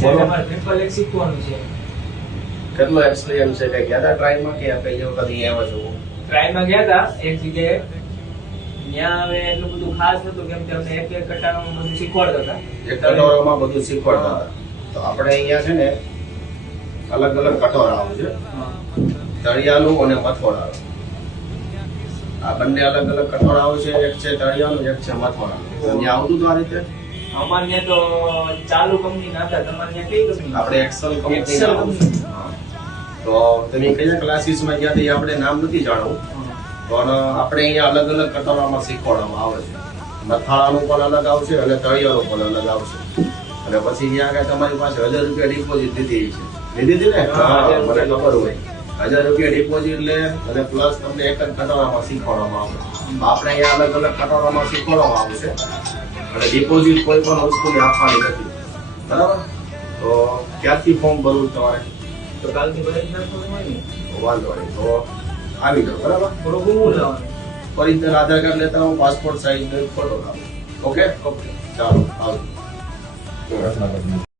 તમારે ટ્રિપલ એક શીખવાનું છે. કેટલો એક્સપિરિયન્સ છે કે ગયા હતા ટ્રાયમાં કે પહેલી વખત અહીંયા આવ્યા છો? ટ્રાયમાં ગયા હતા એક જગ્યાએ, ત્યાં હવે એટલું બધું ખાસ નતું કેમ કે અમને એક એક કટારામાં બધું શીખવાડતા હતા. એક કટોરામાં બધું શીખવાડતા હતા. તો આપણે અહીંયા છે ને અલગ અલગ કટોરાઓ છે, તળિયાનું અને મથોડાનું. આ બંને અલગ અલગ કટોરાઓ છે, એક છે તળિયાનું, એક છે મથોડાનું. અહીંયા આવતું તો આ રીતે અમારે ત્યાં તો ચાલુ કંપની ના હતા. તમારે ત્યાં કઈ કંપની? આપણે એક્સેલ કંપની. Excel company. તો તમે કયા ક્લાસીસમાં ગયા હતા એ આપણે નામ નથી જાણવું, પણ આપણે અહીંયા અલગ અલગ કટોરામાં શીખવાડવામાં આવે છે. મથાળાનું પણ અલગ આવશે અને તળિયાનું પણ અલગ આવશે. અને પછી ત્યાં આગળ તમારી પાસે 1000 રૂપિયા ડિપોઝિટ લીધી છે. લીધી હતી ને? હા, મને ખબર હોય. 1000 રૂપિયા ડિપોઝિટ લે અને પ્લસ તમને એક જ કટોરામાં શીખવાડવામાં આવે. આપણે અહીંયા અલગ અલગ કટોરામાં શીખવાડવામાં આવશે અને ડિપોઝિટ કોઈ પણ વસ્તુની આપવાની નથી. બરાબર? તો ક્યારથી ફોર્મ ભરવું તમારે? તો કાલથી ભરી નાખવાનું હોય ને? વાંધો નહીં, તો આવી જાઓ. બરાબર? થોડું ઘૂમું લાવવાનું. ફરી આધાર કાર્ડ લેતા હું, પાસપોર્ટ સાઇઝ ફોટો લાવો. ઓકે, ચાલો આવજો.